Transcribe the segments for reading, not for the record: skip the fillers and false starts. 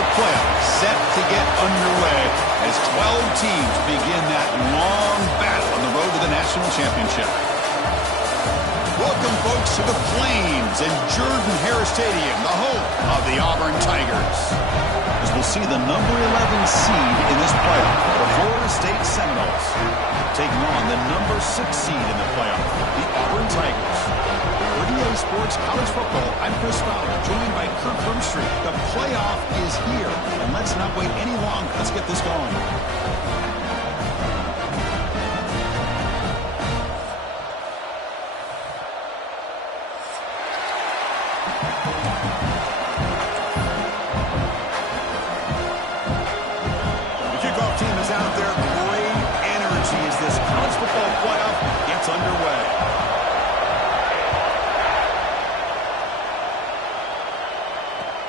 football playoff set to get underway as 12 teams begin that long battle on the road to the national championship. Welcome, folks, to the Plains and Jordan-Hare Stadium, the home of the Auburn Tigers. As we'll see the number 11 seed in this playoff, the Florida State Seminoles, taking on the number 6 seed in the playoff, the Auburn Tigers. For EA Sports College Football, I'm Chris Fowler, joined by Kirk Broomstreet. The playoff is here, and let's not wait any longer. Let's get this going. Out there, great energy as this college football playoff gets underway.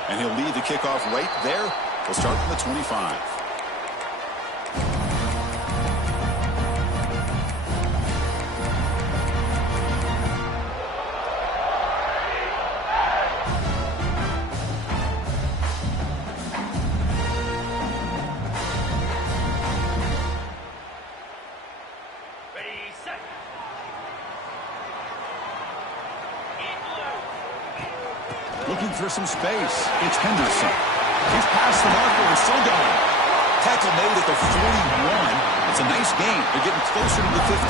And he'll lead the kickoff right there. We'll start from the 25. Looking for some space. It's Henderson. He's past the marker and still going. Tackle made at the 41. It's a nice gain. They're getting closer to the 50.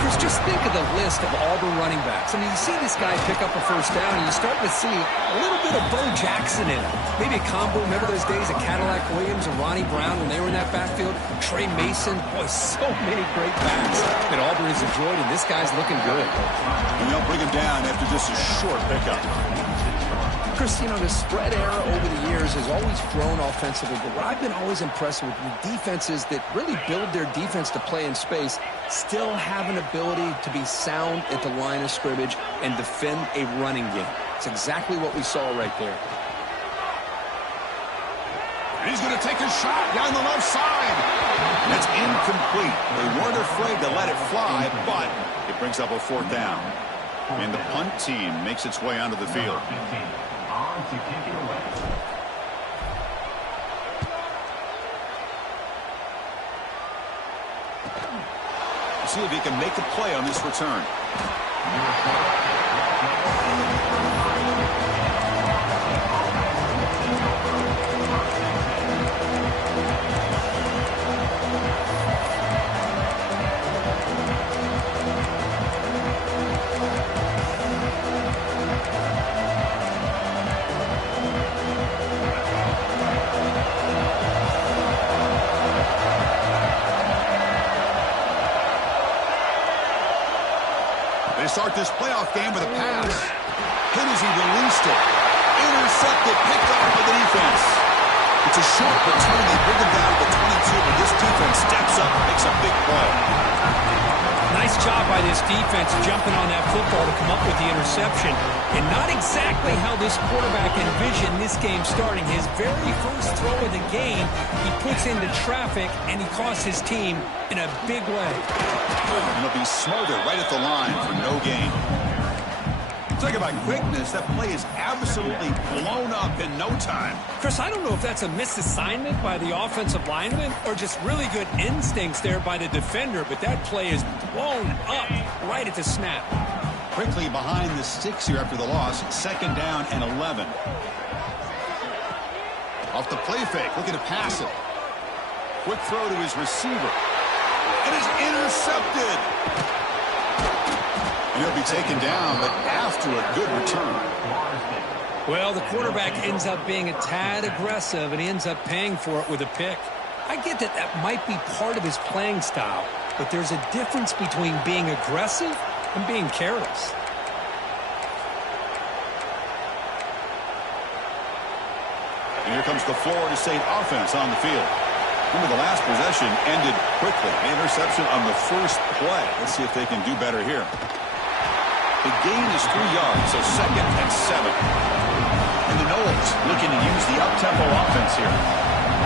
Chris, just think of the list of Auburn running backs. I mean, you see this guy pick up a first down, and you start to see a little bit of Bo Jackson in him. Maybe a combo. Remember those days of Cadillac Williams and Ronnie Brown when they were in that backfield? Trey Mason. Boy, so many great backs that Auburn has enjoyed, and this guy's looking good. And they'll bring him down after just a short pickup. Chris, you know, the spread era over the years has always grown offensively, but what I've been always impressed with the defenses that really build their defense to play in space still have an ability to be sound at the line of scrimmage and defend a running game. It's exactly what we saw right there. And he's going to take a shot down the left side. That's incomplete. They weren't afraid to let it fly, but it brings up a fourth down. And the punt team makes its way onto the field. To kick it away. See if he can make a play on this return. They start this playoff game with a pass. Hit as he released it. Intercepted, picked off by the defense. It's a short return. They bring him down to the 22, but this defense steps up and makes a big play. Nice job by this defense jumping on that football to come up with the interception. And not exactly how this quarterback envisioned this game starting. His very first throw of the game, he puts into traffic, and he costs his team in a big way. And he'll be smothered right at the line for no gain. Talk about quickness. That play is absolutely blown up in no time. Chris, I don't know if that's a misassignment by the offensive lineman or just really good instincts there by the defender, but that play is blown up right at the snap. Quickly behind the sticks here after the loss. Second down and 11. Off the play fake, looking to pass it. Quick throw to his receiver. It is intercepted. And he'll be taken down, but after a good return. Well, the quarterback ends up being a tad aggressive, and he ends up paying for it with a pick. I get that that might be part of his playing style, but there's a difference between being aggressive and being careless. And here comes the Florida State offense on the field. Remember, the last possession ended quickly. An interception on the first play. Let's see if they can do better here. The gain is 3 yards, so second and 7. And the Noles looking to use the up-tempo offense here.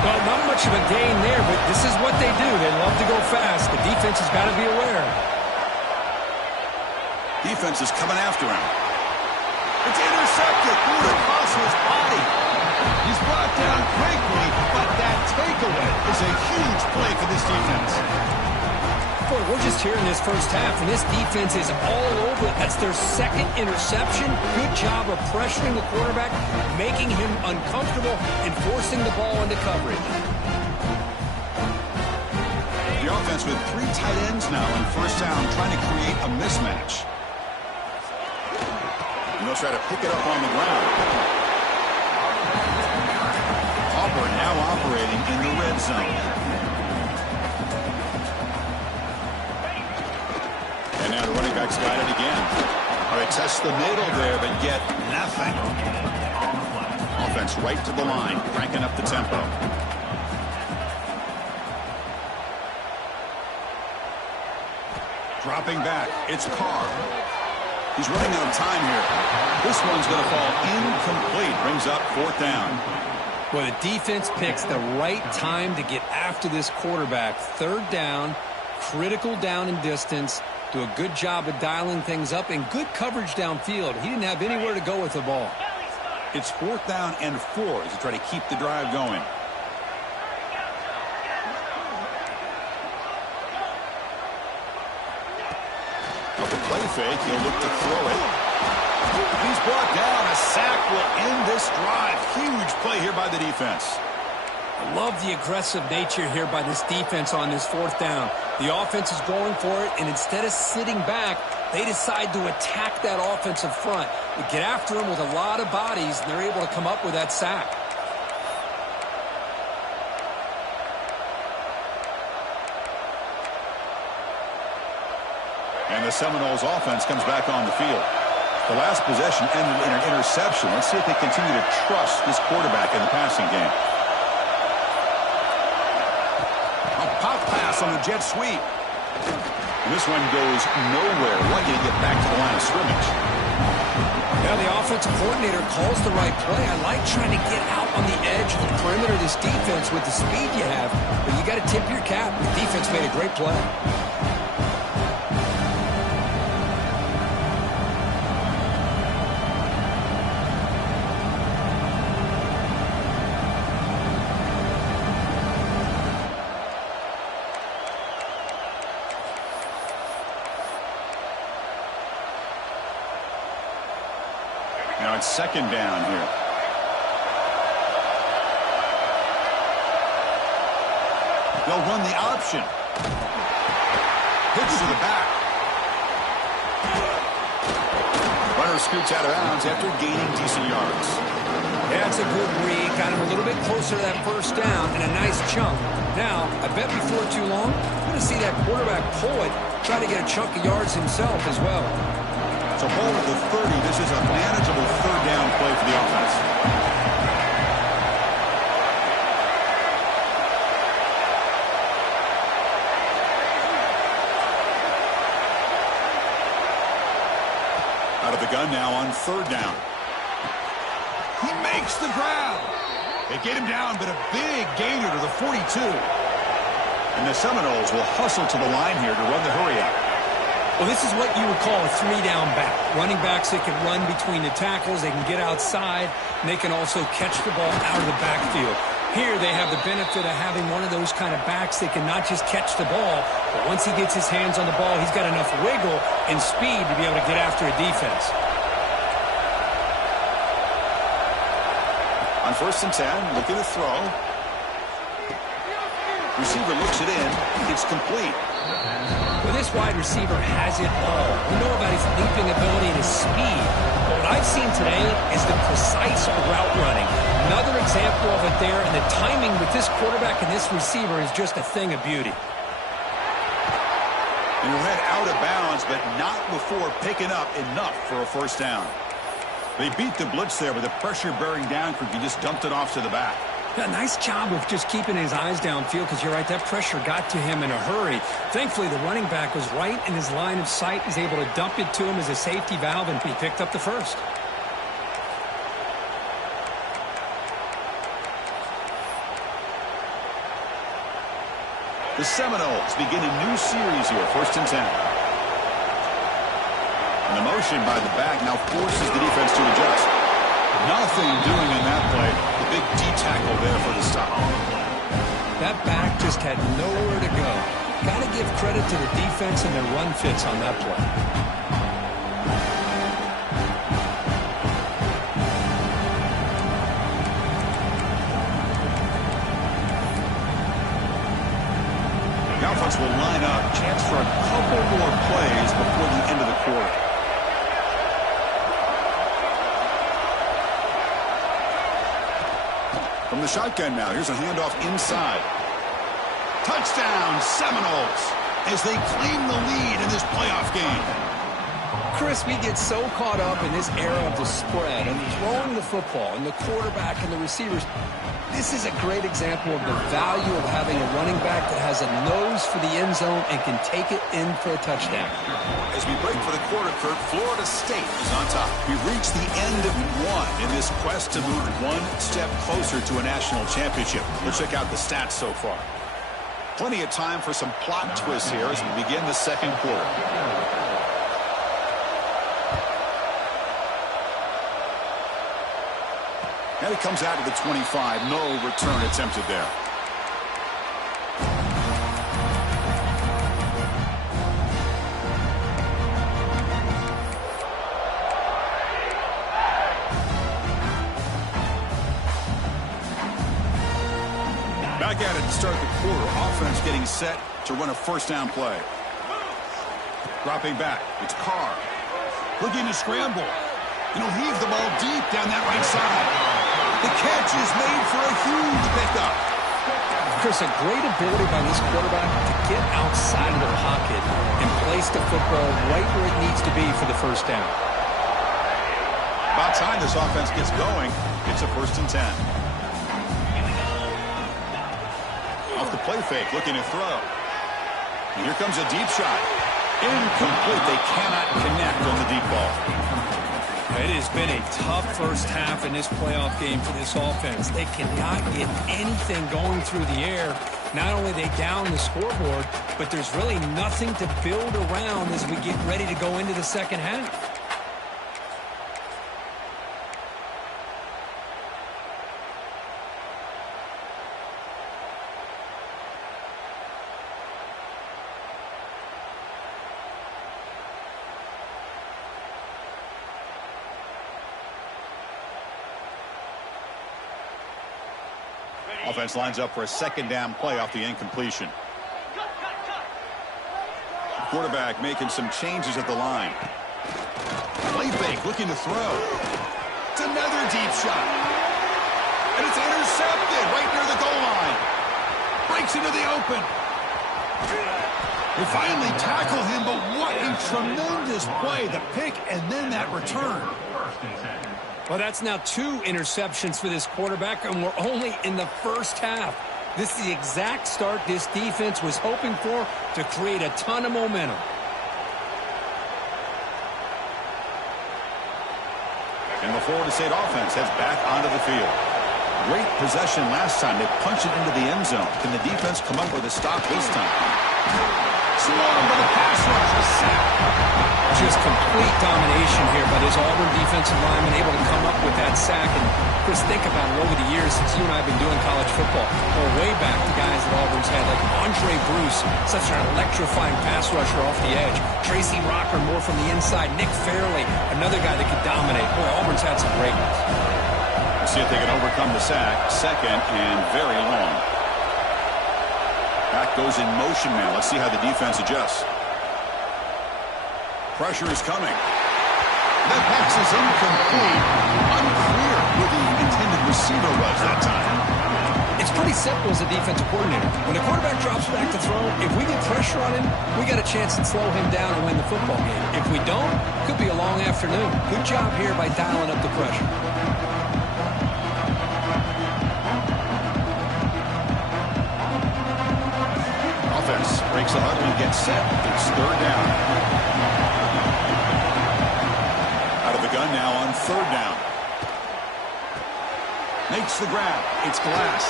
Well, not much of a gain there, but this is what they do. They love to go fast. The defense has got to be aware. Defense is coming after him. It's intercepted. Threw it across his body. He's brought down quickly, but that takeaway is a huge play for this defense. Boy, we're just here in this first half, and this defense is all over it. That's their second interception. Good job of pressuring the quarterback, making him uncomfortable, and forcing the ball into coverage. The offense with 3 tight ends now in first down, trying to create a mismatch. And they'll try to pick it up on the ground. Auburn now operating in the red zone. And now the running back's got it again. All right, test the middle there, but get nothing. Offense right to the line, cranking up the tempo. Dropping back, it's Carr. He's running out of time here. This one's going to fall incomplete. Brings up 4th down. Well, the defense picks the right time to get after this quarterback. 3rd down, critical down and distance. Do a good job of dialing things up and good coverage downfield. He didn't have anywhere to go with the ball. It's 4th down and 4 as they try to keep the drive going. Off the play fake, he'll look to throw it. He's brought down. A sack will end this drive. Huge play here by the defense. I love the aggressive nature here by this defense on this 4th down. The offense is going for it, and instead of sitting back, they decide to attack that offensive front. They get after them with a lot of bodies, and they're able to come up with that sack. And the Seminoles offense comes back on the field. The last possession ended in an interception. Let's see if they continue to trust this quarterback in the passing game. A pop pass on the jet sweep. And this one goes nowhere. Lucky to get back to the line of scrimmage. Yeah, the offensive coordinator calls the right play. I like trying to get out on the edge of the perimeter of this defense with the speed you have. But you got to tip your cap. The defense made a great play. Now it's 2nd down here. They'll run the option. Pitch to the back. Runner scoots out of bounds after gaining decent yards. That's a good read. Got him a little bit closer to that 1st down and a nice chunk. Now, I bet before too long, we're going to see that quarterback pull it, try to get a chunk of yards himself as well. So ball at the 30. This is a manageable 3rd down play for the offense. Out of the gun now on 3rd down. He makes the grab. They get him down, but a big gainer to the 42. And the Seminoles will hustle to the line here to run the hurry up. Well, this is what you would call a 3-down back. Running backs that can run between the tackles, they can get outside, and they can also catch the ball out of the backfield. Here they have the benefit of having one of those kind of backs that can not just catch the ball, but once he gets his hands on the ball, he's got enough wiggle and speed to be able to get after a defense. On 1st and 10, looking to throw. Receiver looks it in. It's complete. Well, this wide receiver has it all. We know about his leaping ability and his speed. But what I've seen today is the precise route running. Another example of it there, and the timing with this quarterback and this receiver is just a thing of beauty. And he'll head out of bounds, but not before picking up enough for a 1st down. They beat the blitz there, but the pressure bearing down quick. He just dumped it off to the back. Yeah, nice job of just keeping his eyes downfield, because you're right, that pressure got to him in a hurry. Thankfully, the running back was right in his line of sight. He's able to dump it to him as a safety valve, and he picked up the 1st. The Seminoles begin a new series here, 1st and 10. And the motion by the back now forces the defense to adjust. Nothing doing in that play. The big D tackle there for the stop. That back just had nowhere to go. Got to give credit to the defense and their run fits on that play. The offense will line up. Chance for a couple more plays before the end of the quarter. From the shotgun now, here's a handoff inside. Touchdown, Seminoles, as they claim the lead in this playoff game. Chris, we get so caught up in this era of the spread and throwing the football and the quarterback and the receivers. This is a great example of the value of having a running back that has a nose for the end zone and can take it in for a touchdown. As we break for the quarter, Kurt, Florida State is on top. We've reached the end of one in this quest to move one step closer to a national championship. Let's check out the stats so far. Plenty of time for some plot twists here as we begin the second quarter. And it comes out to the 25. No return attempted there. Back at it to start the quarter. Offense getting set to run a first down play. Dropping back. It's Carr. Looking to scramble. And he'll heave the ball deep down that right side. The catch is made for a huge pickup. Chris, a great ability by this quarterback to get outside of the pocket and place the football right where it needs to be for the first down. About time this offense gets going. It's a 1st and 10. Off the play fake, looking to throw. And here comes a deep shot. Incomplete. They cannot connect on the deep ball. It has been a tough first half in this playoff game for this offense. They cannot get anything going through the air. Not only are they down the scoreboard, but there's really nothing to build around as we get ready to go into the second half. Offense lines up for a second down play off the incompletion. Quarterback making some changes at the line. Play fake, looking to throw. It's another deep shot. And it's intercepted right near the goal line. Breaks into the open. They finally tackle him, but what a tremendous play. The pick and then that return. Well, that's now 2 interceptions for this quarterback, and we're only in the first half. This is the exact start this defense was hoping for to create a ton of momentum. And the Florida State offense heads back onto the field. Great possession last time. They punched it into the end zone. Can the defense come up with a stop this time? Swarmed by the pass rush, a sack. Just complete domination here by this Auburn defensive lineman, able to come up with that sack. And Chris, think about it over the years since you and I have been doing college football. Or way back, the guys that Auburn's had, like Andre Bruce, such an electrifying pass rusher off the edge. Tracy Rocker, more from the inside. Nick Fairley, another guy that could dominate. Boy, Auburn's had some great ones. Let's see if they can overcome the sack. Second and very long. Back goes in motion now. Let's see how the defense adjusts. Pressure is coming. That pass is incomplete. Unclear who the intended receiver was that time. It's pretty simple as a defensive coordinator. When the quarterback drops back to throw, if we get pressure on him, we got a chance to slow him down and win the football game. If we don't, it could be a long afternoon. Good job here by dialing up the pressure. Offense breaks the huddle and gets set. It's third down. Out of the gun now on third down. Makes the grab. It's Glass.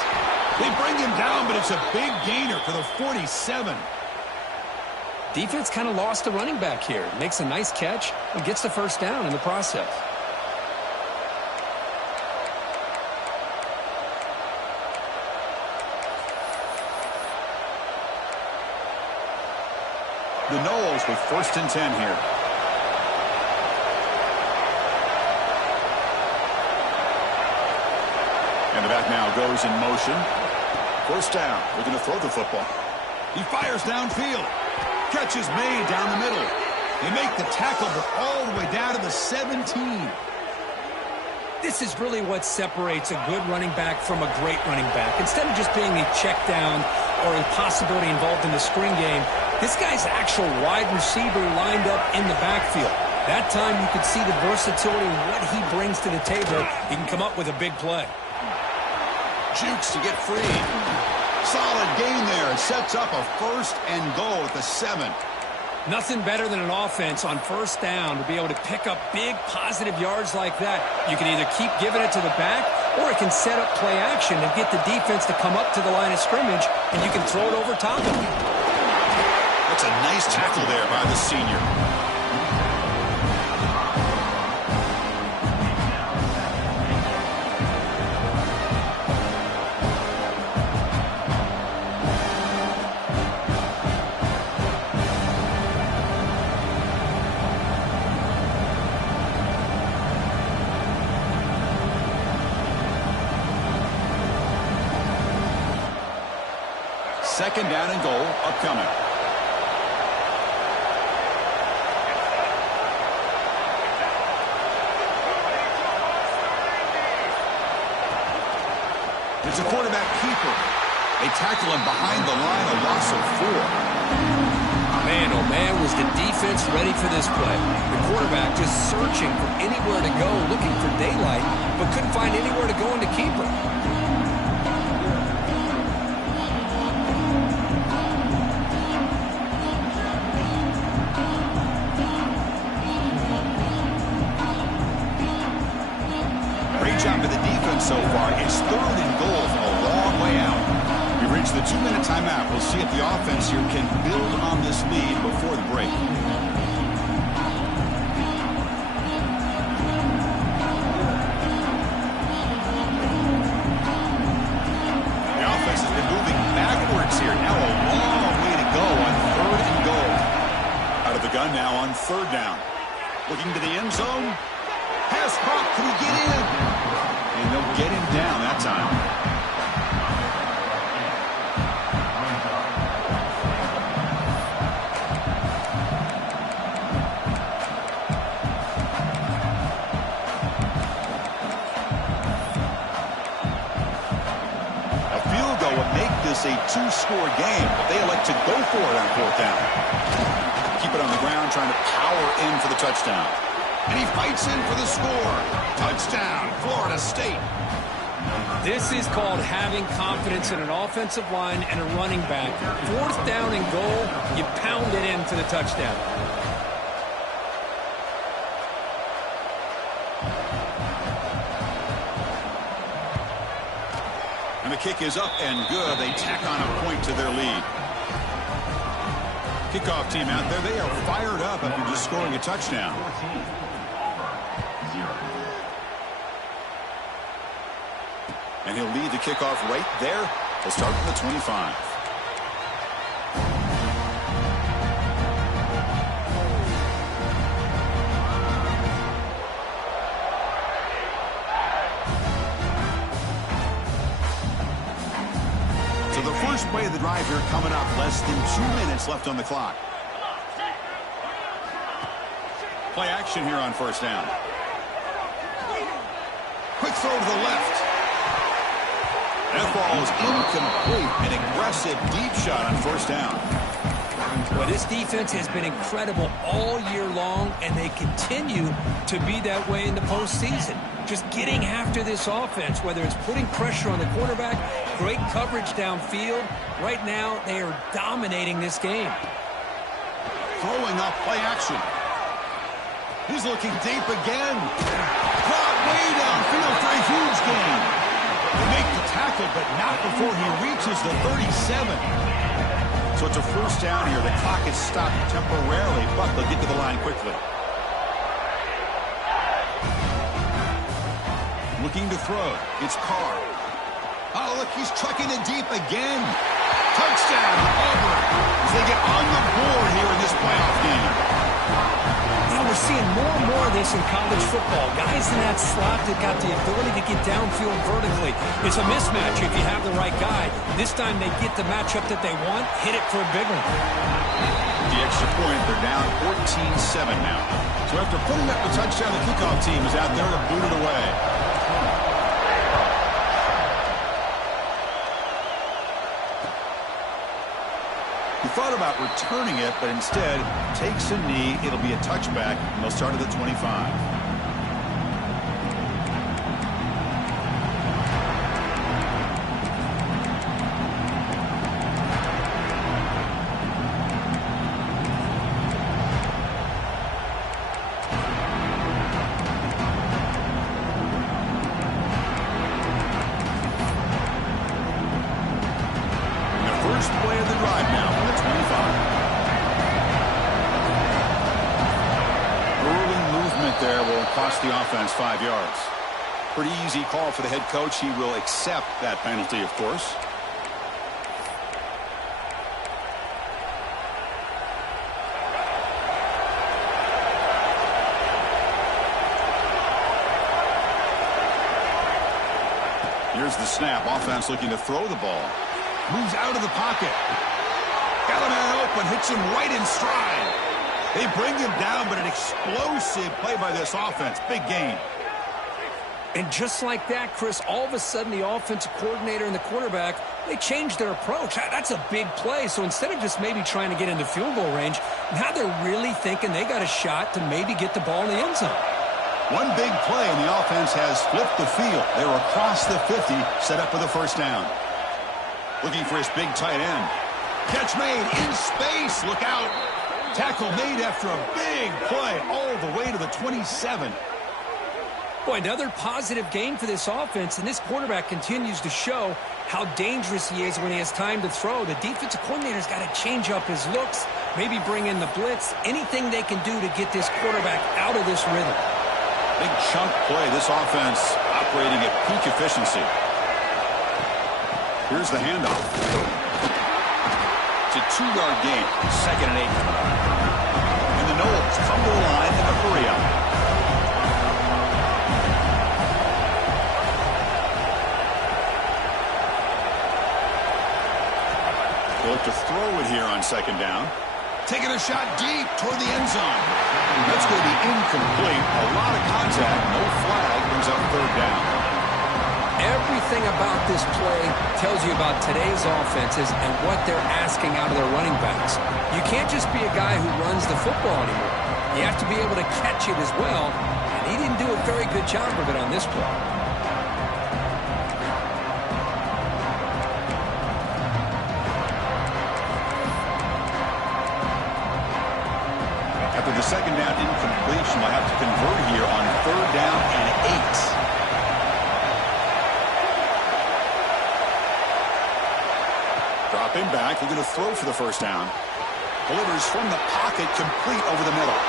They bring him down, but it's a big gainer for the 47. Defense kind of lost the running back here. Makes a nice catch and gets the first down in the process. The Knowles with 1st and 10 here. And the back now goes in motion. 1st down. They're going to throw the football. He fires downfield. Catch is made down the middle. They make the tackle, but all the way down to the 17. This is really what separates a good running back from a great running back. Instead of just being a check down or a possibility involved in the screen game, this guy's actual wide receiver lined up in the backfield. That time you could see the versatility and what he brings to the table. He can come up with a big play. Jukes to get free. Solid gain there. It sets up a 1st and goal at the 7. Nothing better than an offense on 1st down to be able to pick up big positive yards like that. You can either keep giving it to the back, or it can set up play action and get the defense to come up to the line of scrimmage, and you can throw it over top of them. That's a nice tackle there by the senior. Second down and goal upcoming. It's a quarterback keeper. They tackle him behind the line, a loss of 4. Man, oh man, was the defense ready for this play. The quarterback just searching for anywhere to go, looking for daylight, but couldn't find anywhere to go in the keeper. Job of the defense so far. It's 3rd and goal from a long way out. We've reached the 2-minute timeout. We'll see if the offense here can build on this lead before the break. The offense has been moving backwards here. Now a long way to go on 3rd and goal. Out of the gun now on 3rd down. Looking to the end zone. Pass caught. Can he get in? And they'll get him down that time. A field goal would make this a 2-score game, but they elect to go for it on 4th down. Keep it on the ground, trying to power in for the touchdown. And he fights in for the score. Touchdown, Florida State. This is called having confidence in an offensive line and a running back. 4th down and goal, you pound it in for the touchdown. And the kick is up and good. They tack on a point to their lead. Kickoff team out there, they are fired up after just scoring a touchdown. And he'll lead the kickoff right there. They'll start from the 25. So the first play of the drive here coming up. Less than 2 minutes left on the clock. Play action here on 1st down. Quick throw to the left. That ball is incomplete. An aggressive deep shot on 1st down. Well, this defense has been incredible all year long, and they continue to be that way in the postseason. Just getting after this offense, whether it's putting pressure on the quarterback, great coverage downfield. Right now, they are dominating this game. Throwing up play action. He's looking deep again. Caught way downfield for a huge gain. They make the tackle, but not before he reaches the 37. So it's a 1st down here. The clock is stopped temporarily, but they'll get to the line quickly. Looking to throw. It's Carr. Oh, look, he's trucking it deep again. Touchdown, Auburn, as they get on the board here in this playoff game. You know, we're seeing more and more of this in college football. Guys in that slot that got the ability to get downfield vertically. It's a mismatch if you have the right guy. This time they get the matchup that they want, hit it for a big one. The extra point, they're down 14-7 now. So after putting up the touchdown, the kickoff team is out there to boot it away. He thought about returning it, but instead takes a knee. It'll be a touchback, and they'll start at the 25. First play of the drive now from the 25. Early movement there will cost the offense 5 yards. Pretty easy call for the head coach. He will accept that penalty, of course. Here's the snap. Offense looking to throw the ball. Moves out of the pocket. Got a man open. Hits him right in stride. They bring him down, but an explosive play by this offense. Big gain. And just like that, Chris, all of a sudden the offensive coordinator and the quarterback, they changed their approach. That's a big play. So instead of just maybe trying to get into field goal range, now they're really thinking they got a shot to maybe get the ball in the end zone. One big play, and the offense has flipped the field. They were across the 50, set up for the first down. Looking for his big tight end. Catch made in space. Look out. Tackle made after a big play all the way to the 27. Boy, another positive gain for this offense, and this quarterback continues to show how dangerous he is when he has time to throw. The defensive coordinator's got to change up his looks, maybe bring in the blitz, anything they can do to get this quarterback out of this rhythm. Big chunk play. This offense operating at peak efficiency. Here's the handoff. It's a 2-yard gain. 2nd and 8 coming up. And the Noles come to the line in a hurry up. They look to throw it here on 2nd down. Taking a shot deep toward the end zone. That's going to be incomplete. A lot of contact. No flag. Brings up 3rd down. Everything about this play tells you about today's offenses and what they're asking out of their running backs. You can't just be a guy who runs the football anymore. You have to be able to catch it as well, and he didn't do a very good job of it on this play. After the 2nd down incompletion, they'll have to convert here on 3rd down and 8. Dropping back, looking to throw for the first down. Delivers from the pocket, complete over the middle.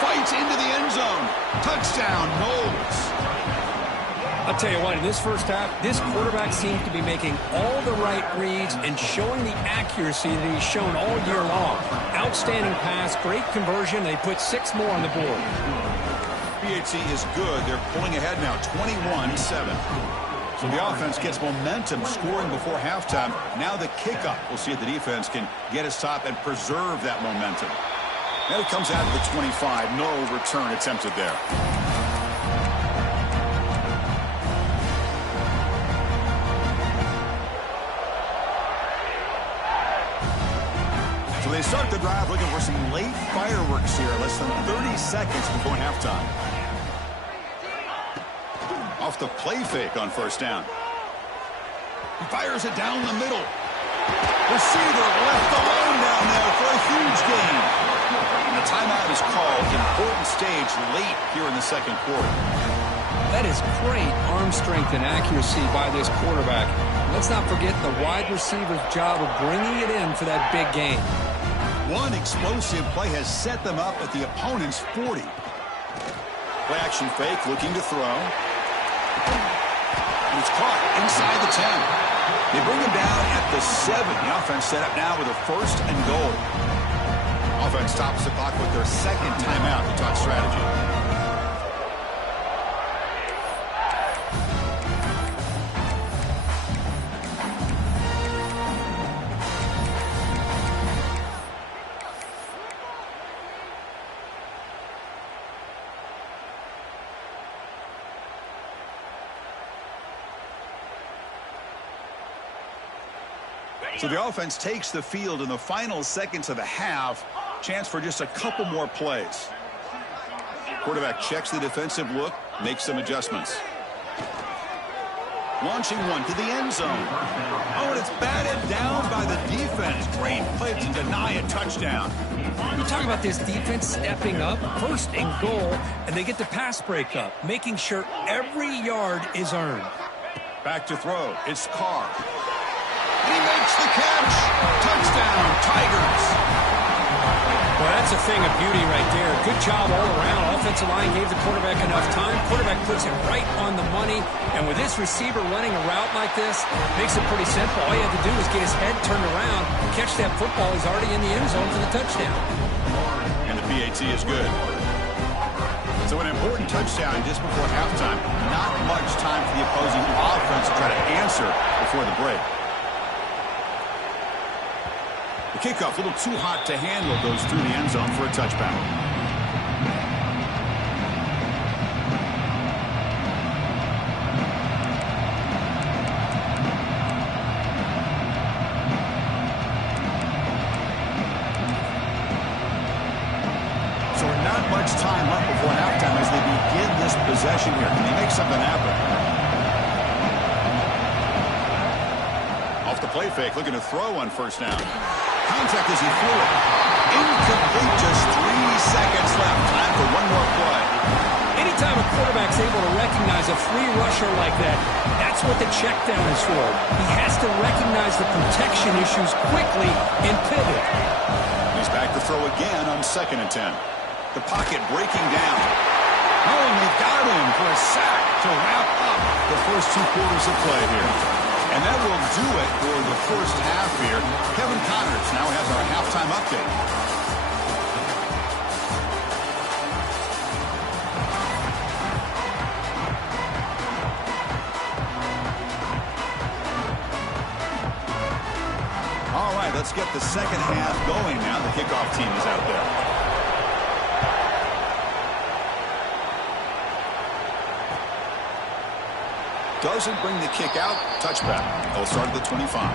Fights into the end zone. Touchdown, Noles. I'll tell you what, in this first half, this quarterback seems to be making all the right reads and showing the accuracy that he's shown all year long. Outstanding pass, great conversion. They put 6 more on the board. BHC is good. They're pulling ahead now, 21-7. So the offense gets momentum, scoring before halftime. Now the kickoff. We'll see if the defense can get a stop and preserve that momentum. Now it comes out of the 25. No return attempted there. So they start the drive looking for some late fireworks here. Less than 30 seconds before halftime. Off the play fake on 1st down. He fires it down the middle. Receiver left alone down there for a huge gain. And the timeout is called. Important stage late here in the 2nd quarter. That is great arm strength and accuracy by this quarterback. Let's not forget the wide receiver's job of bringing it in for that big gain. One explosive play has set them up at the opponent's 40. Play action fake, looking to throw. And it's caught inside the 10. They bring him down at the 7. The offense set up now with a 1st and goal. Offense stops the clock with their 2nd timeout to talk strategy. So the offense takes the field in the final seconds of the half. Chance for just a couple more plays. Quarterback checks the defensive look, makes some adjustments. Launching one to the end zone. Oh, and it's batted down by the defense. Great play to deny a touchdown. You talk about this defense stepping up, 1st and goal, and they get the pass breakup, making sure every yard is earned. Back to throw. It's Carr. And he makes the catch. Touchdown, Tigers. Well, that's a thing of beauty right there. Good job all around. Offensive line gave the quarterback enough time. Quarterback puts it right on the money. And with this receiver running a route like this, makes it pretty simple. All you have to do is get his head turned around, catch that football. He's already in the end zone for the touchdown. And the PAT is good. So an important touchdown just before halftime. Not much time for the opposing offense to try to answer before the break. The kickoff, a little too hot to handle, goes through the end zone for a touchback. So not much time left before halftime as they begin this possession here. Can they make something happen? Off the play fake, looking to throw on 1st down. Contact as he threw it. Incomplete, just 3 seconds left. Time for one more play. Anytime a quarterback's able to recognize a free rusher like that, that's what the check down is for. He has to recognize the protection issues quickly and pivot. He's back to throw again on 2nd and 10. The pocket breaking down. Oh, and they got him for a sack to wrap up the first 2 quarters of play here. And that will do it for the first half here. Kevin Connors now has our halftime update. All right, let's get the second half going now. The kickoff team is out there. Doesn't bring the kick out. Touchback. They'll start at the 25.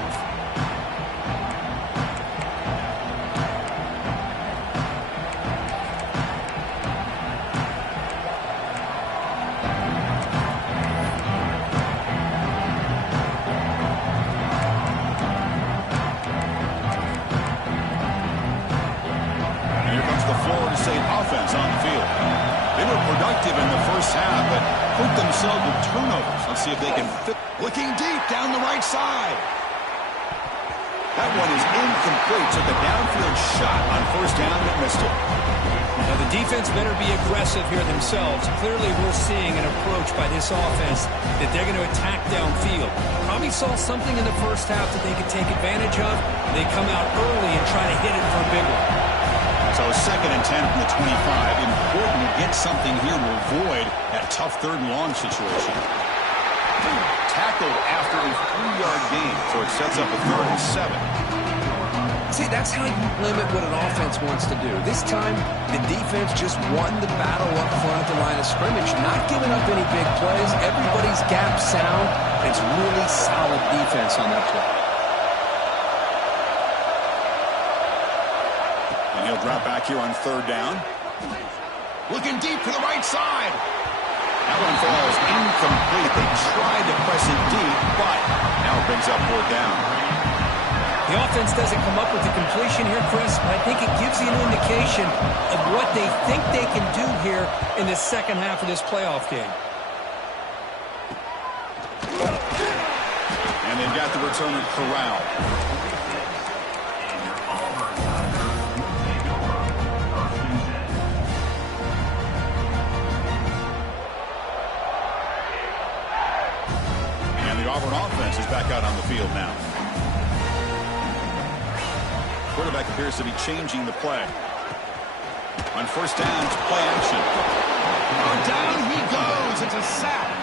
And here comes the Florida State offense on the field. They were productive in the first half, but hurt themselves with turnovers. Let's see if they can fit. Looking deep down the right side. That one is incomplete. Took a downfield shot on 1st down but missed it. Now the defense better be aggressive here themselves. Clearly we're seeing an approach by this offense that they're going to attack downfield. Probably saw something in the first half that they could take advantage of. They come out early and try to hit it for a big one. So 2nd and 10 from the 25. Important to get something here to avoid that tough 3rd and long situation. Tackled after a 3-yard gain, so it sets up a 3rd and 7. See, that's how you limit what an offense wants to do. This time, the defense just won the battle up front at the line of scrimmage, not giving up any big plays. Everybody's gap sound. It's really solid defense on that play. He'll drop back here on 3rd down. Looking deep to the right side. That one falls incomplete. They tried to press it deep, but now it brings up 4th down. The offense doesn't come up with the completion here, Chris, but I think it gives you an indication of what they think they can do here in the second half of this playoff game. And they've got the returner corralled. Auburn offense is back out on the field. field now. Quarterback appears to be changing the play. On first down, it's play action. Oh, down he goes. It's a sack.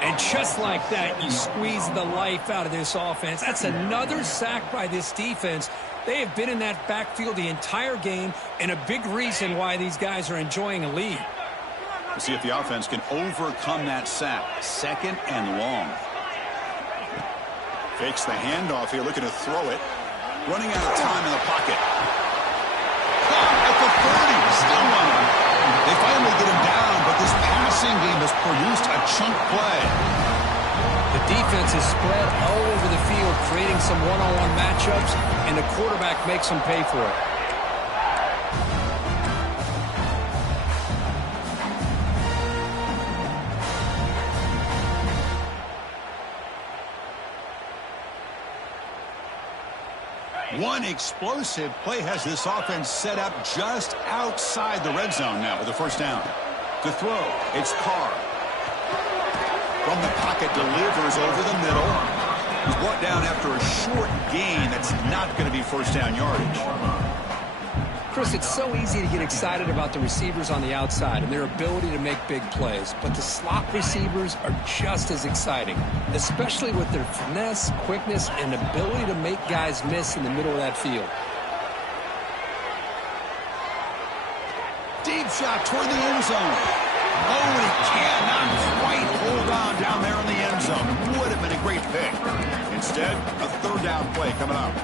And just like that, you squeeze the life out of this offense. That's another sack by this defense. They have been in that backfield the entire game, and a big reason why these guys are enjoying a lead. We'll see if the offense can overcome that sack. Second and long. Fakes the handoff here, looking to throw it. Running out of time in the pocket. Caught at the 30, still running. They finally get him down, but this passing game has produced a chunk play. The defense is spread all over the field, creating some one-on-one matchups, and the quarterback makes them pay for it. One explosive play has this offense set up just outside the red zone now with a first down. To throw, it's Carr. From the pocket, delivers over the middle. He's brought down after a short gain. That's not going to be first down yardage. Chris, it's so easy to get excited about the receivers on the outside and their ability to make big plays, but the slot receivers are just as exciting, especially with their finesse, quickness, and ability to make guys miss in the middle of that field. Deep shot toward the end zone. Oh, and he cannot quite hold on down there in the end zone. Would have been a great pick. Instead, a third down play coming up.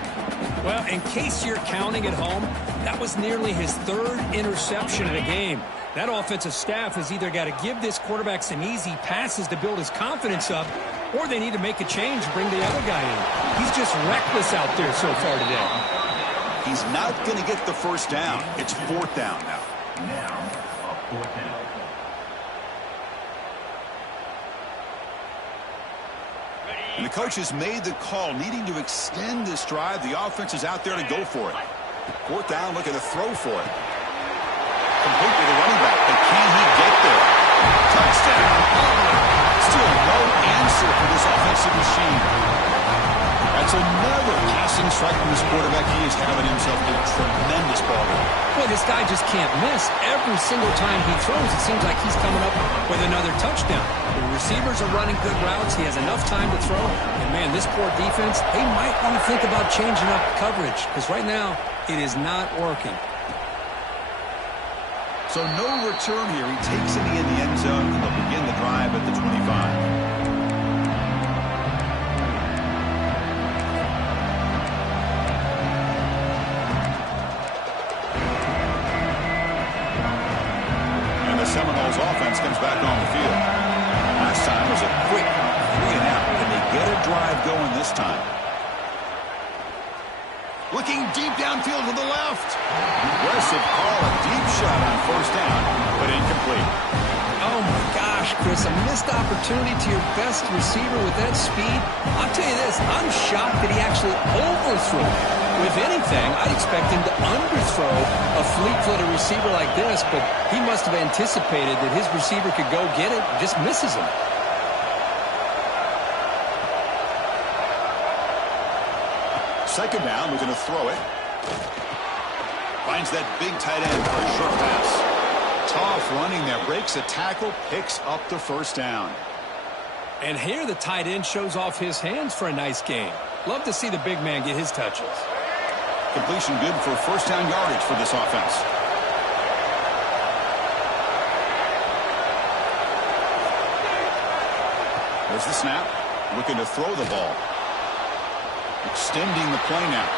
Well, in case you're counting at home, that was nearly his third interception of the game. That offensive staff has either got to give this quarterback some easy passes to build his confidence up, or they need to make a change and bring the other guy in. He's just reckless out there so far today. He's not going to get the first down. It's fourth down now. Fourth down. And the coach has made the call, needing to extend this drive. The offense is out there to go for it. Fourth down, looking to throw for it. Complete with the running back, but can he get there? Touchdown! Still no answer for this offensive machine. That's another passing strike from this quarterback. He is having himself a tremendous ball game. Well, this guy just can't miss. Every single time he throws, it seems like he's coming up with another touchdown. The receivers are running good routes. He has enough time to throw. And, man, this poor defense, they might want to think about changing up coverage, because right now it is not working. So no return here. He takes it in the end zone, and they'll begin the drive at the 25. Seminoles offense comes back on the field. Last time was a quick 3-and-out, and they get a drive going this time. Looking deep downfield to the left. Aggressive call, a deep shot on first down, but incomplete. Oh, my gosh, Chris, a missed opportunity to your best receiver with that speed. I'll tell you this, I'm shocked that he actually overthrew it. If anything, I'd expect him to underthrow a fleet-footed receiver like this, but he must have anticipated that his receiver could go get it and just misses him. Second down, looking to throw it. Finds that big tight end for a short pass. Tough running there, breaks a tackle, picks up the first down. And here the tight end shows off his hands for a nice gain. Love to see the big man get his touches. Completion good for first down yardage for this offense. There's the snap. Looking to throw the ball. Extending the play now.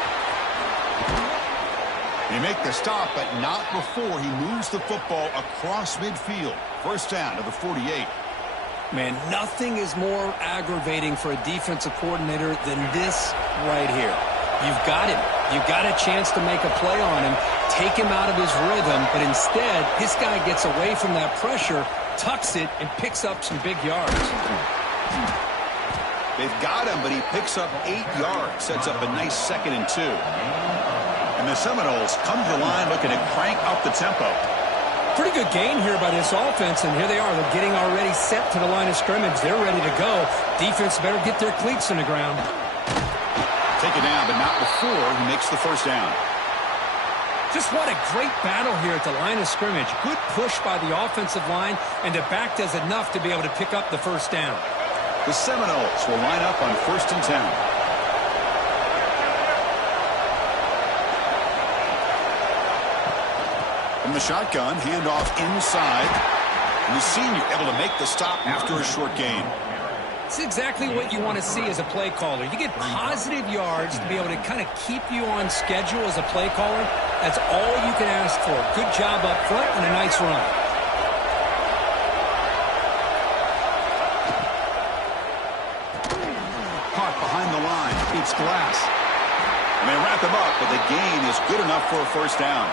They make the stop, but not before he moves the football across midfield. First down to the 48. Man, nothing is more aggravating for a defensive coordinator than this right here. You've got him. You've got a chance to make a play on him, take him out of his rhythm, but instead, this guy gets away from that pressure, tucks it, and picks up some big yards. They've got him, but he picks up 8 yards, sets up a nice 2nd and 2. And the Seminoles come to the line looking to crank up the tempo. Pretty good gain here by this offense, and here they are. They're getting already set to the line of scrimmage. They're ready to go. Defense better get their cleats in the ground. take it down, but not before he makes the first down. Just what a great battle here at the line of scrimmage. Good push by the offensive line, and the back does enough to be able to pick up the first down. The Seminoles will line up on 1st and 10. From the shotgun, handoff inside. And the senior able to make the stop after a short gain. It's exactly what you want to see as a play caller. You get positive yards to be able to kind of keep you on schedule as a play caller. That's all you can ask for. Good job up front and a nice run. Caught behind the line. It's Glass. And they wrap him up, but the gain is good enough for a first down.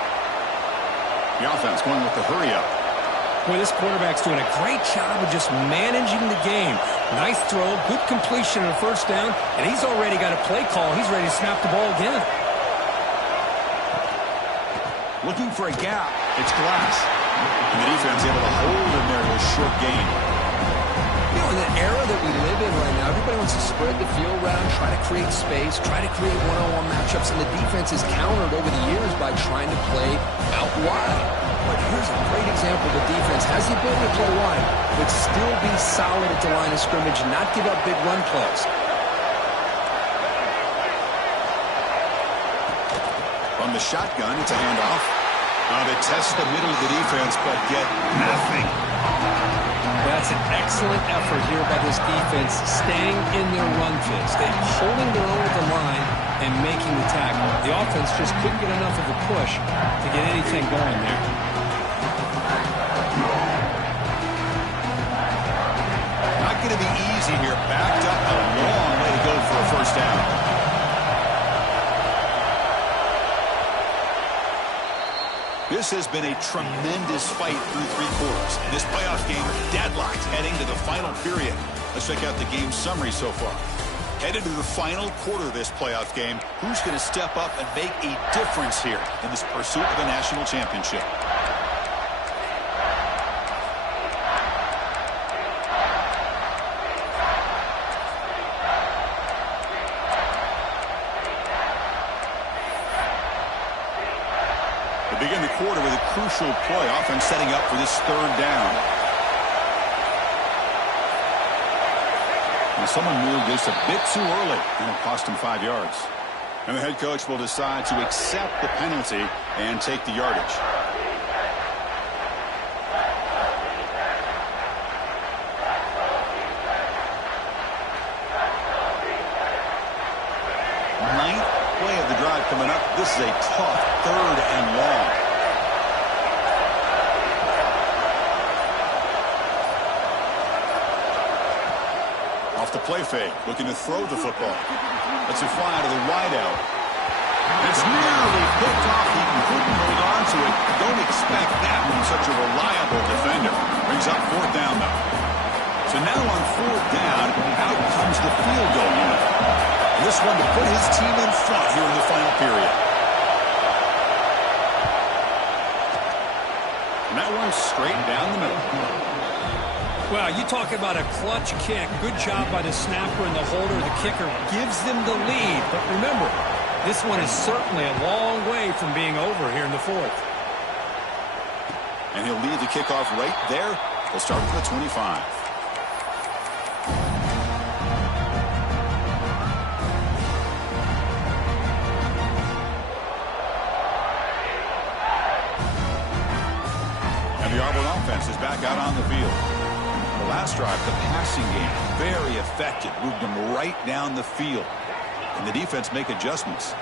The offense going with the hurry up. Boy, this quarterback's doing a great job of just managing the game. Nice throw, good completion on the first down, and he's already got a play call. He's ready to snap the ball again. Looking for a gap. It's Glass. And the defense able to hold him there to a short gain. You know, in the era that we live in right now, everybody wants to spread the field around, try to create space, try to create one-on-one matchups, and the defense is countered over the years by trying to play out wide. But here's a great example. The defense has the ability to play wide, but still be solid at the line of scrimmage and not give up big run plays. From the shotgun, it's a handoff. They test the middle of the defense, but get nothing. That's an excellent effort here by this defense, staying in their run fits. They're holding their own at the line and making the tackle. The offense just couldn't get enough of a push to get anything going there. Not going to be easy here. Backed up a long way to go for a first down. This has been a tremendous fight through 3 quarters. In this playoff game, deadlocked heading to the final period. Let's check out the game summary so far. Headed to the final quarter of this playoff game, who's going to step up and make a difference here in this pursuit of a national championship? They begin the quarter with a crucial play, offense setting up for this 3rd down. And someone moved just a bit too early, and it cost him 5 yards. And the head coach will decide to accept the penalty and take the yardage. Ninth play of the drive coming up. This is a tough 3rd and long. Off the play fake, looking to throw the football. Let's it fly out of the wideout. It's nearly picked off. He couldn't hold on to it. Don't expect that from such a reliable defender. Brings up 4th down, though. So now on 4th down, out comes the field goal unit. This one to put his team in front here in the final period. And that one straight down the middle. Well, you talk about a clutch kick. Good job by the snapper and the holder. The kicker gives them the lead. But remember, this one is certainly a long way from being over here in the 4th. And he'll lead the kickoff right there. He'll start from the 25. The Auburn offense is back out on the field. The last drive, the passing game, very effective. Moved them right down the field. And the defense make adjustments.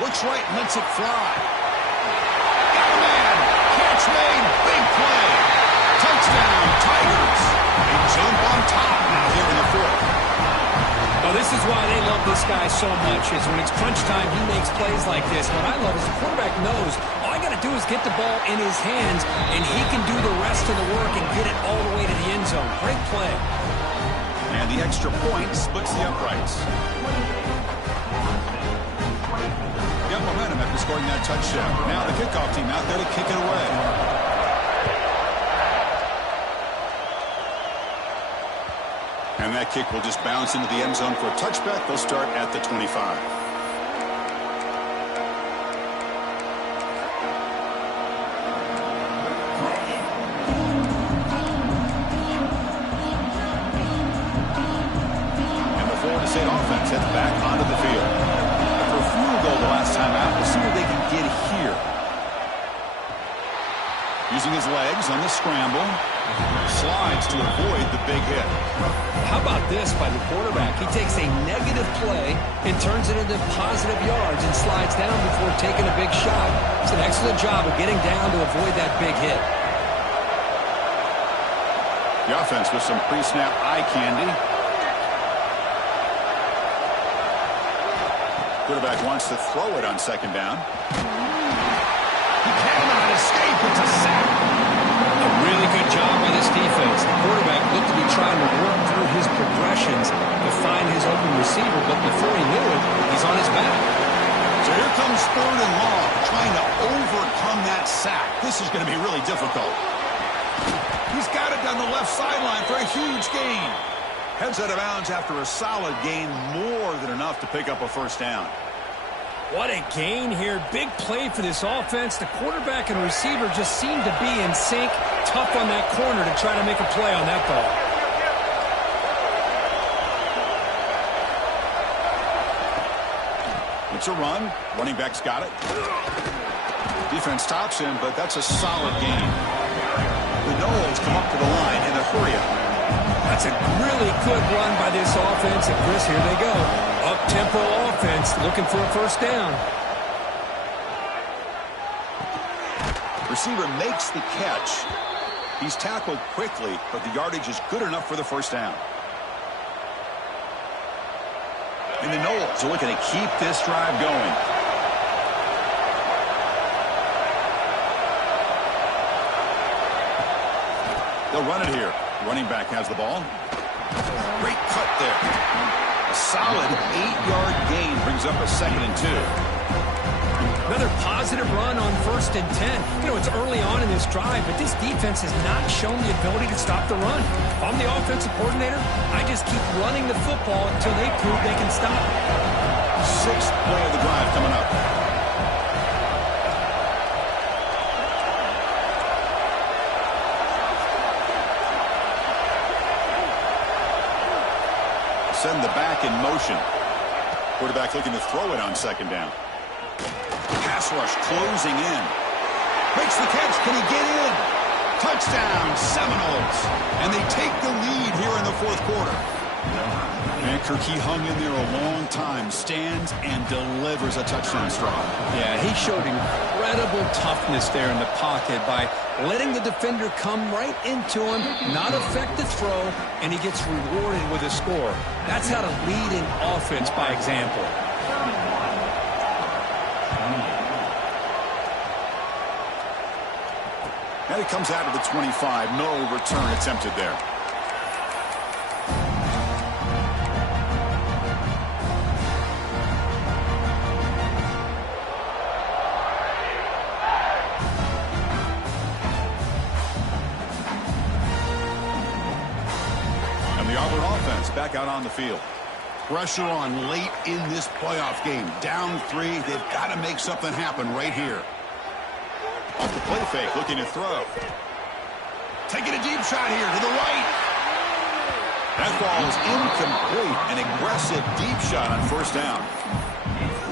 Looks right, lets it fly. Got a man. Catch made. Big play. Touchdown, Tigers. They jump on top now here in the 4th. Well, this is why they love this guy so much, is when it's crunch time, he makes plays like this. What I love is the quarterback knows all I got to do is get the ball in his hands, and he can do the rest of the work and get it all the way to the end zone. Great play. And the extra point splits the uprights. Got momentum after scoring that touchdown. Now the kickoff team out there to kick it away. And that kick will just bounce into the end zone for a touchback. They'll start at the 25. Offense heads back onto the field. After a field goal the last time out, we'll see what they can get here. Using his legs on the scramble. Slides to avoid the big hit. How about this by the quarterback? He takes a negative play and turns it into positive yards and slides down before taking a big shot. It's an excellent job of getting down to avoid that big hit. The offense with some pre-snap eye candy. Quarterback wants to throw it on second down. He cannot escape. It's a sack. A really good job by this defense. The quarterback looked to be trying to work through his progressions to find his open receiver, but before he knew it, he's on his back. So here comes 3rd and long, trying to overcome that sack. This is going to be really difficult. He's got it down the left sideline for a huge gain. Heads out of bounds after a solid gain, more than enough to pick up a first down. What a gain here. Big play for this offense. The quarterback and receiver just seem to be in sync. Tough on that corner to try to make a play on that ball. It's a run. Running back's got it. Defense stops him, but that's a solid gain. The Knowles come up to the line in a hurry-up. That's a really good run by this offense. And Chris, here they go. Up-tempo offense looking for a first down. Receiver makes the catch. He's tackled quickly, but the yardage is good enough for the first down. And the Knowles are looking to keep this drive going. They'll run it here. Running back has the ball. Great cut there. A solid 8-yard gain brings up a 2nd and 2. Another positive run on 1st and 10. You know, it's early on in this drive, but this defense has not shown the ability to stop the run. If I'm the offensive coordinator, I just keep running the football until they prove they can stop it. 6th play of the drive coming up. Send the back in motion. Quarterback looking to throw it on second down. Pass rush closing in. Makes the catch. Can he get in? Touchdown, Seminoles. And they take the lead here in the 4th quarter. And Kirk, he hung in there a long time, stands and delivers a touchdown strike. Yeah, he showed incredible toughness there in the pocket by letting the defender come right into him, not affect the throw, and he gets rewarded with a score. That's how to lead an offense by example. And it comes out of the 25. No return attempted there. Back out on the field. Pressure on late in this playoff game. Down 3. They've got to make something happen right here. Off the play fake, looking to throw. Taking a deep shot here to the right. That ball is incomplete. An aggressive deep shot on first down.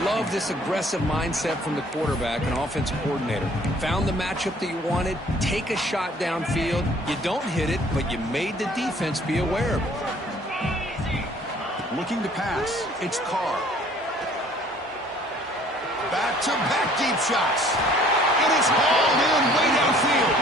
Love this aggressive mindset from the quarterback and offensive coordinator. Found the matchup that you wanted. Take a shot downfield. You don't hit it, but you made the defense be aware of it. Looking to pass. It's Carr. Back-to-back deep shots. It is hauled in way downfield.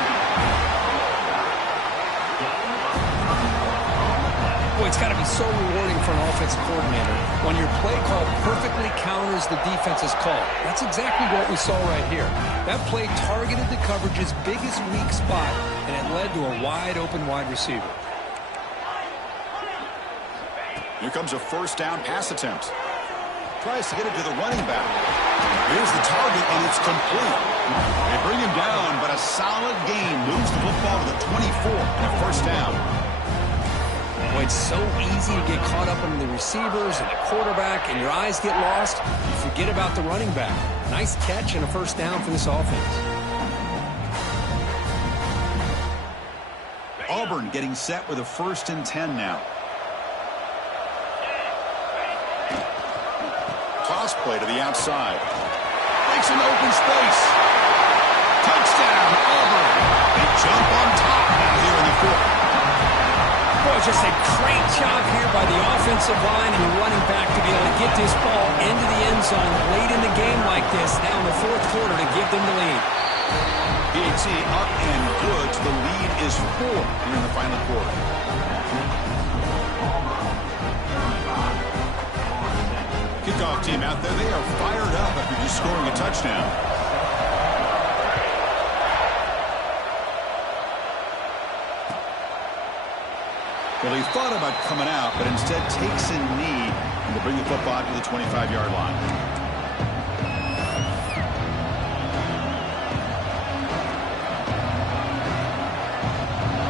Boy, it's got to be so rewarding for an offensive coordinator when your play call perfectly counters the defense's call. That's exactly what we saw right here. That play targeted the coverage's biggest weak spot, and it led to a wide-open wide receiver. Here comes a first down pass attempt. Tries to get it to the running back. Here's the target, and it's complete. They bring him down, but a solid gain moves the football to the 24 and a first down. Boy, it's so easy to get caught up in the receivers and the quarterback, and your eyes get lost. You forget about the running back. Nice catch and a first down for this offense. Auburn getting set with a 1st and 10 now. Toss play to the outside. Makes an open space. Touchdown, Auburn. They jump on top now here in the 4th. Boy, just a great job here by the offensive line and the running back to be able to get this ball into the end zone late in the game like this, now in the 4th quarter, to give them the lead. PAT up and good. The lead is 4 here in the final quarter. Kickoff team out there. They are fired up after just scoring a touchdown. Well, he thought about coming out, but instead takes a knee and to bring the football to the 25-yard line.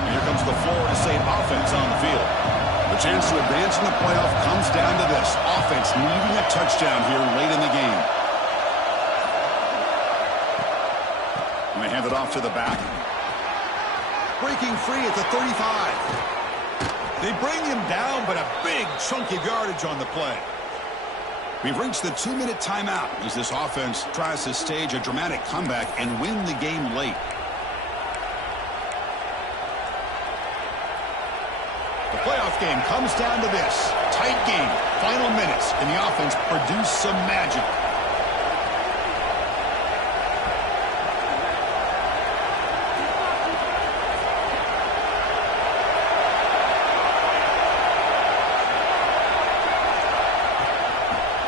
And here comes the Florida State offense on the field. The chance to advance in the playoff comes down to this. Offense needing a touchdown here late in the game. And they hand it off to the back. Breaking free at the 35. They bring him down, but a big chunk of yardage on the play. We've reached the 2-minute timeout as this offense tries to stage a dramatic comeback and win the game late. The playoff game comes down to this. Tight game, final minutes, and the offense produced some magic.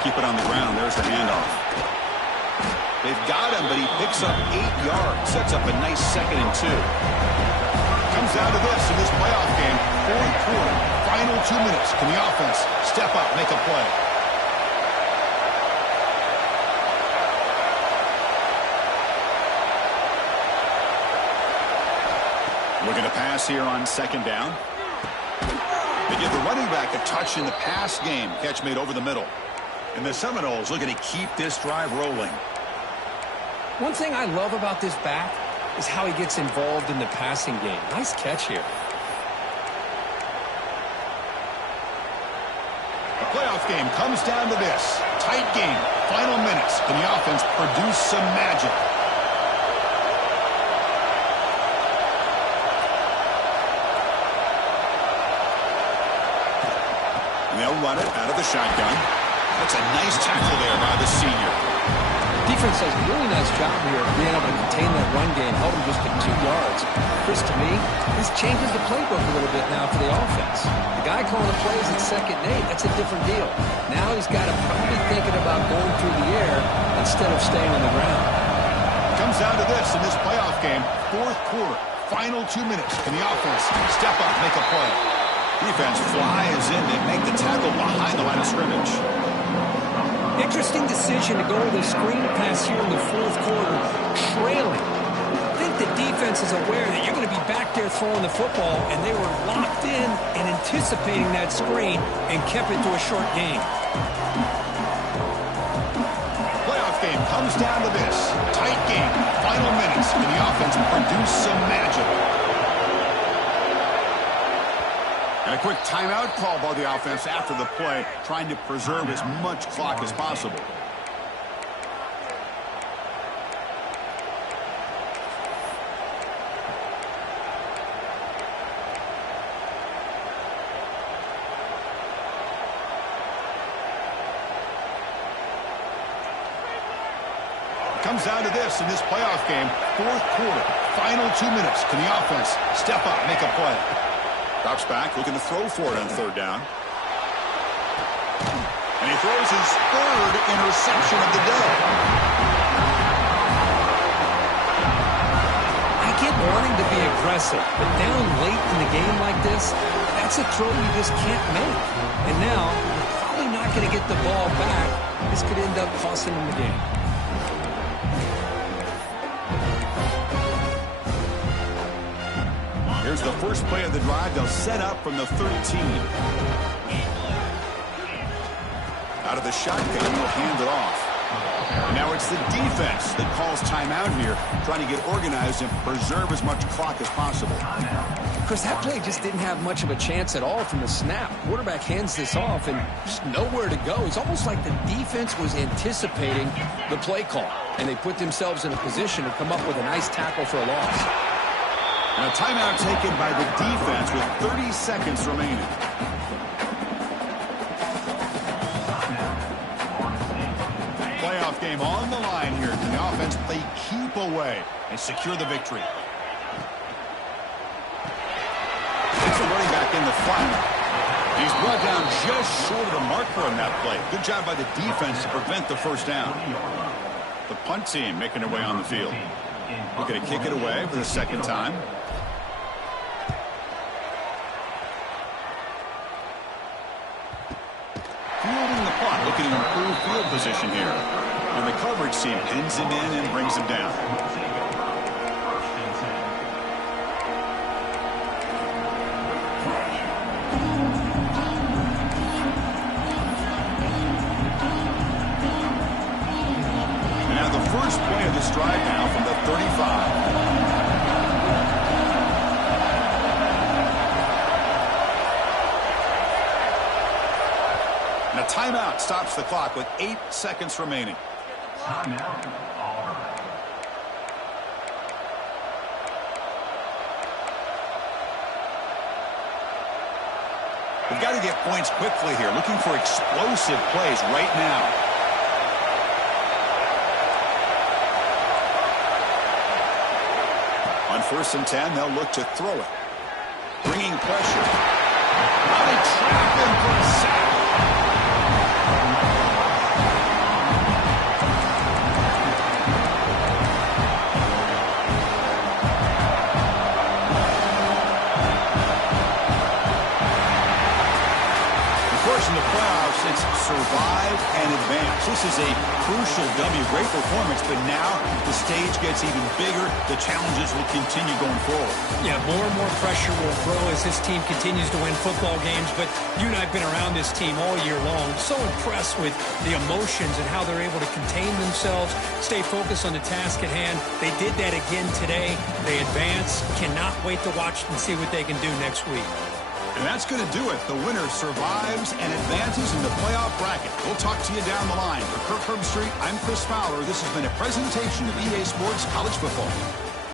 Keep it on the ground. There's the handoff. They've got him, but he picks up 8 yards. Sets up a nice 2nd and 2. Comes down to this in this playoff game. 4th quarter. Final 2 minutes. Can the offense step up, make a play? Looking to pass here on 2nd down. They give the running back a touch in the pass game. Catch made over the middle. And the Seminoles looking to keep this drive rolling. One thing I love about this back is how he gets involved in the passing game. Nice catch here. The playoff game comes down to this. Tight game. Final minutes. Can the offense produce some magic? And they'll run it out of the shotgun. That's a nice tackle there by the senior. Defense does a really nice job here of being able to contain that run game, held him just to 2 yards. Chris, to me, this changes the playbook a little bit now for the offense. The guy calling the plays at 2nd and 8, that's a different deal. Now he's got to probably thinking about going through the air instead of staying on the ground. Comes down to this in this playoff game. 4th quarter, final 2 minutes. Can the offense step up, make a play? Defense flies in. They make the tackle behind the line of scrimmage. Interesting decision to go with a screen pass here in the 4th quarter, trailing. I think the defense is aware that you're going to be back there throwing the football, and they were locked in and anticipating that screen and kept it to a short game. Playoff game comes down to this. Tight game, final minutes, and the offense produce some magic. And a quick timeout call by the offense after the play, trying to preserve as much clock as possible. Comes down to this in this playoff game. 4th quarter, final 2 minutes. Can the offense step up, make a play? Drops back, looking to throw for it on 3rd down. And he throws his 3rd interception of the day. I get wanting to be aggressive, but down late in the game like this, that's a throw you just can't make. And now, you're probably not going to get the ball back. This could end up costing him the game. Here's Here's the first play of the drive. They'll set up from the 13. Out of the shotgun, they'll hand it off. And now it's the defense that calls timeout here, trying to get organized and preserve as much clock as possible. Because that play just didn't have much of a chance at all from the snap. Quarterback hands this off and just nowhere to go. It's almost like the defense was anticipating the play call, and they put themselves in a position to come up with a nice tackle for a loss. And a timeout taken by the defense with 30 seconds remaining. Playoff game on the line here. Can the offense play keep away and secure the victory? It's a running back in the flat. He's brought down just short of the marker on that play. Good job by the defense to prevent the first down. The punt team making their way on the field. Looking to kick it away for the second time. Fielding the punt, looking to improve field position here. And the coverage team pins him in and brings him down. And now the first play of this drive now from the 35. And a timeout stops the clock with 8 seconds remaining. We've got to get points quickly here. Looking for explosive plays right now. On 1st and 10, they'll look to throw it. Bringing pressure. Now they trap him for a sack. In the playoffs, it's survive and advance. This is a crucial W. Great performance, but now the stage gets even bigger. The challenges will continue going forward. Yeah, more and more pressure will grow as this team continues to win football games, but you and I have been around this team all year long. So impressed with the emotions and how they're able to contain themselves, stay focused on the task at hand. They did that again today. They advance. Cannot wait to watch and see what they can do next week. And that's going to do it. The winner survives and advances in the playoff bracket. We'll talk to you down the line. For Kirk Herbstreit, I'm Chris Fowler. This has been a presentation of EA Sports College Football.